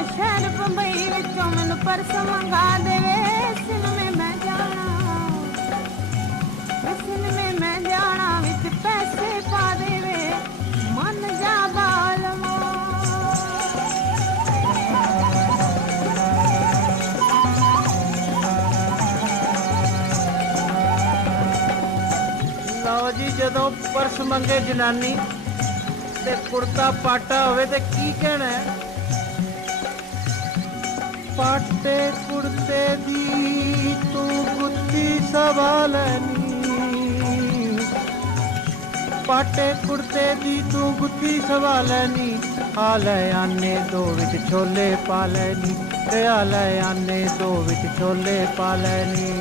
ਵੇ ਸ਼ਹਿਰ ਬੰਬਈ ਵਿੱਚੋਂ ਮੈਨੂੰ ਪਰਸ ਮੰਗਾ ਦੇਵੇ ਸਿਨਮੇ ਮੈਂ ਜਾਣਾ। ਵੇ ਸਿਨਮੇ ਮੈਂ ਜਾਣਾ ਵਿੱਚ ਪੈਸੇ ਪਾ ਦੇਵੇ ਮਨ ਜਾ ਬਾਲਮੋ ਲਓ ਜੀ, ਜਦੋਂ ਪਰਸ ਮੰਗੇ ਜਨਾਨੀ, ਤੇ ਕੁੜਤਾ ਪਾਟਾ ਹੋਵੇ ਤੇ ਕੀ ਕਹਿਣਾ ਹੈ? ਪਾਟੇ ਕੁੜਤੇ ਦੀ ਤੂੰ ਗੁੱਤੀ ਸਵਾਲਨੀ ਪਾਟੇ ਕੁੜਤੇ ਦੀ ਤੂੰ ਗੁੱਤੀ ਸਵਾਲਨੀ ਆ ਲੈ ਆਨੇ ਦੋ ਵਿੱਚ ਛੋਲੇ ਪਾ ਲੈਨੀ ਤੇ ਆ ਲੈ ਆਨੇ ਦੋ ਵਿੱਚ ਛੋਲੇ ਪਾ ਲੈਨੀ